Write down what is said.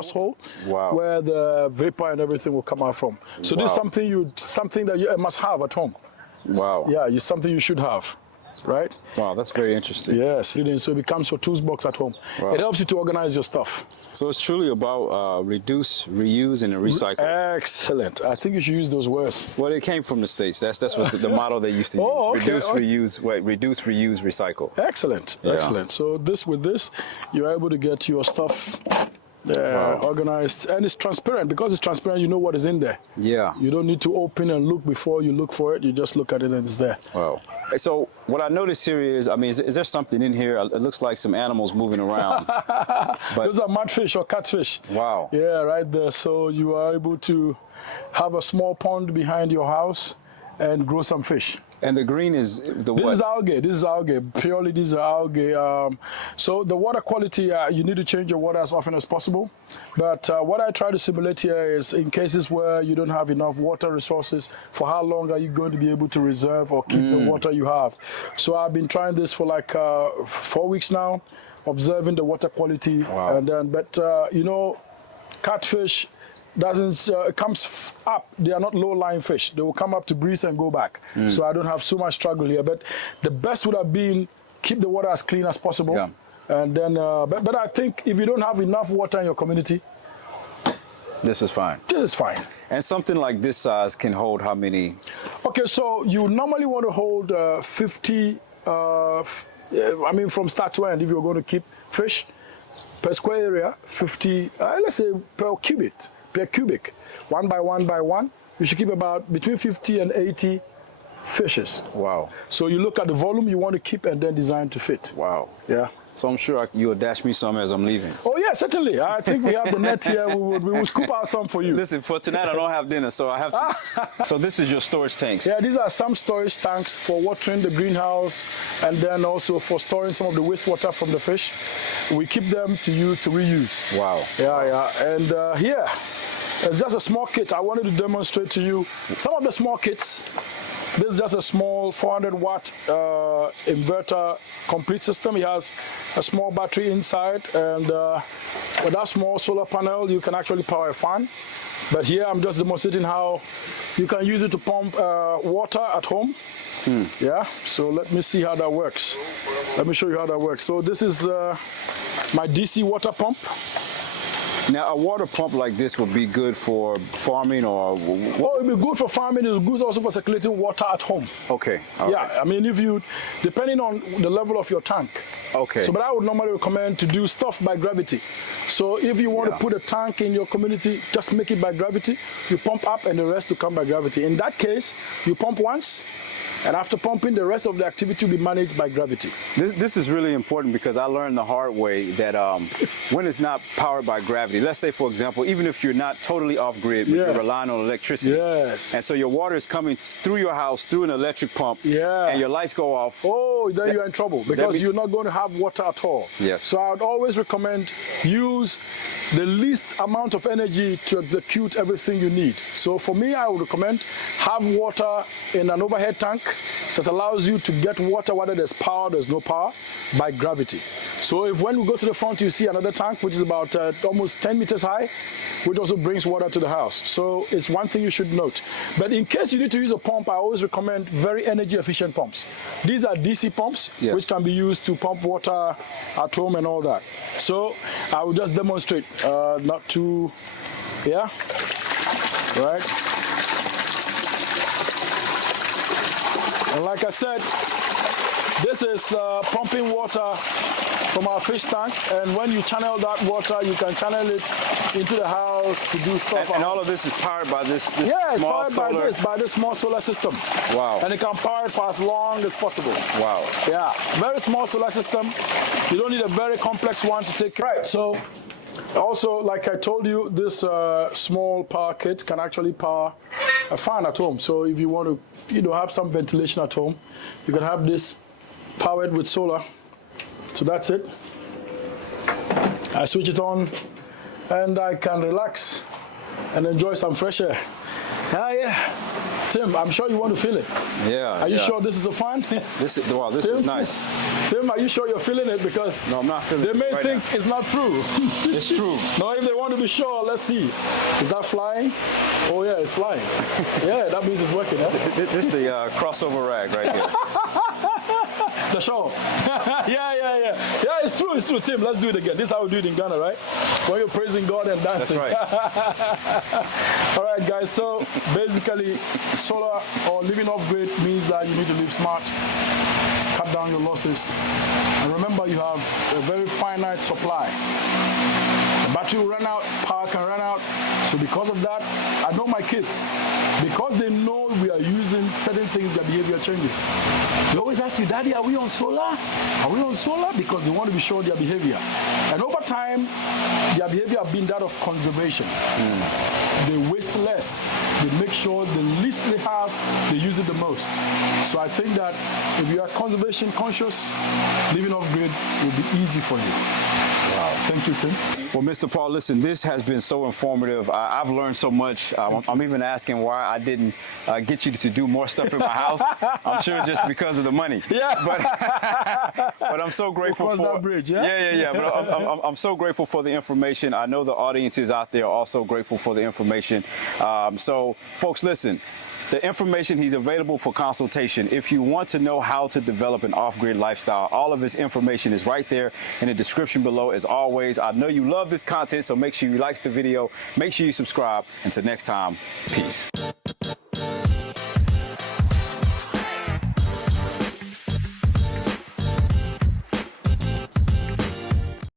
exhaust hole Wow. where the vapor and everything will come out from. So this is something that you must have at home. Wow. Yeah, it's something you should have, right? Wow, that's very interesting. Yes, so it becomes your tools box at home. Wow. It helps you to organize your stuff. So it's truly about reduce, reuse, and recycle. Excellent. I think you should use those words. Well, it came from the States. That's what the model they used to use. Oh, okay. Reduce, reuse, recycle. Excellent. Yeah. Excellent. So with this, you're able to get your stuff organized, and it's transparent. Because it's transparent, you know what is in there. Yeah. You don't need to open and look before you look for it. You just look at it and it's there. Wow. So what I noticed here is, I mean, is there something in here? It looks like some animals moving around. But those are mudfish or catfish. Wow. Yeah, right there. So you are able to have a small pond behind your house and grow some fish. And the green is the what? This is algae. This is algae. Purely, these are algae. So the water quality, you need to change your water as often as possible. But what I try to simulate here is in cases where you don't have enough water resources, for how long are you going to be able to reserve or keep the water you have? So I've been trying this for like 4 weeks now, observing the water quality. Wow. And then, but you know, catfish comes up. They are not low-lying fish. They will come up to breathe and go back. So I don't have so much struggle here. But the best would have been keep the water as clean as possible. Yeah. And then, but I think if you don't have enough water in your community, this is fine. this is fine. And something like this size can hold how many? Okay, so you normally want to hold 50. I mean, from start to end, if you're going to keep fish per square area, 50. Let's say per cubic, 1 by 1 by 1, you should keep about between 50 and 80 fishes. Wow. So you look at the volume you want to keep and then design to fit. Wow. Yeah. So I'm sure you'll dash me some as I'm leaving. Oh yeah, certainly. I think we have the net here. We will scoop out some for you. Listen, for tonight I don't have dinner, so I have to. So this is your storage tanks. Yeah, these are some storage tanks for watering the greenhouse, and then also for storing some of the wastewater from the fish. We keep them to reuse. Wow. Yeah. And here, it's just a small kit. I wanted to demonstrate to you some of the small kits. This is just a small 400-watt inverter complete system. It has a small battery inside, and with that small solar panel, you can actually power a fan. But here I'm just demonstrating how you can use it to pump water at home. Yeah, so let me see how that works. Let me show you how that works. So this is my DC water pump. Now, a water pump like this would be good for farming or... Oh, it'd be good for farming. It's good also for circulating water at home. Okay. All right. I mean, depending on the level of your tank. Okay. So, but I would normally recommend to do stuff by gravity. So if you want to put a tank in your community, just make it by gravity. You pump up and the rest will come by gravity. In that case, you pump once, and after pumping, the rest of the activity will be managed by gravity. This is really important because I learned the hard way that when it's not powered by gravity, let's say, for example, even if you're not totally off-grid, but you're relying on electricity. Yes. And so your water is coming through your house, through an electric pump, and your lights go off. Oh, then you're in trouble because you're not going to have water at all. Yes. So I would always recommend use the least amount of energy to execute everything you need. So for me, I would recommend have water in an overhead tank that allows you to get water whether there's power, there's no power, by gravity. So if when we go to the front, you see another tank, which is about almost 10 meters high, which also brings water to the house. So it's one thing you should note. But in case you need to use a pump, I always recommend very energy efficient pumps. These are DC pumps, which can be used to pump water at home and all that. So I will just demonstrate, not too, right? And like I said, this is pumping water from our fish tank, and when you channel that water, you can channel it into the house to do stuff. And all of this is powered by this it's small powered solar... by this small solar system. Wow. And it can power it for as long as possible. Wow. Yeah, very small solar system. You don't need a very complex one to take care. Right, so also, like I told you, this small power kit can actually power a fan at home. So if you want to, have some ventilation at home, you can have this powered with solar. So that's it. I switch it on, and I can relax and enjoy some fresh air. Tim, I'm sure you want to feel it. Yeah. Are you sure this is a fan? This is Tim? nice. Tim, are you sure you're feeling it? Because No, I'm not feeling they it may right think it's not true. It's true. No, if they want to be sure, let's see. Is that flying? Oh yeah, it's flying. Yeah, that means it's working. Huh? This is the crossover rag right here. The show. Yeah, it's true, Tim. Let's do it again. This is how we do it in Ghana, right? When you're praising God and dancing. That's right. All right, guys. So basically, solar or living off grid means that you need to live smart, cut down your losses, and remember you have a very finite supply. The battery will run out, power can run out. So because of that, I know my kids, because they know we are using certain things, their behavior changes. They always ask you, Daddy, are we on solar? Are we on solar? Because they want to be sure their behavior. And over time, their behavior has been that of conservation. They waste less. They make sure the least they have, they use it the most. So I think that if you are conservation conscious, living off grid will be easy for you. Wow. Thank you, Tim. Well, Mr. Paul, listen, this has been so informative. I've learned so much. I'm even asking why I didn't get you to do more stuff in my house. I'm sure just because of the money. Yeah. But I'm so grateful we'll cross for that bridge. Yeah. Yeah. But I'm so grateful for the information. I know the audiences out there are also grateful for the information. So, folks, listen. The information, he's available for consultation. If you want to know how to develop an off-grid lifestyle, all of his information is right there in the description below. As always, I know you love this content, so make sure you like the video, make sure you subscribe. Until next time, peace.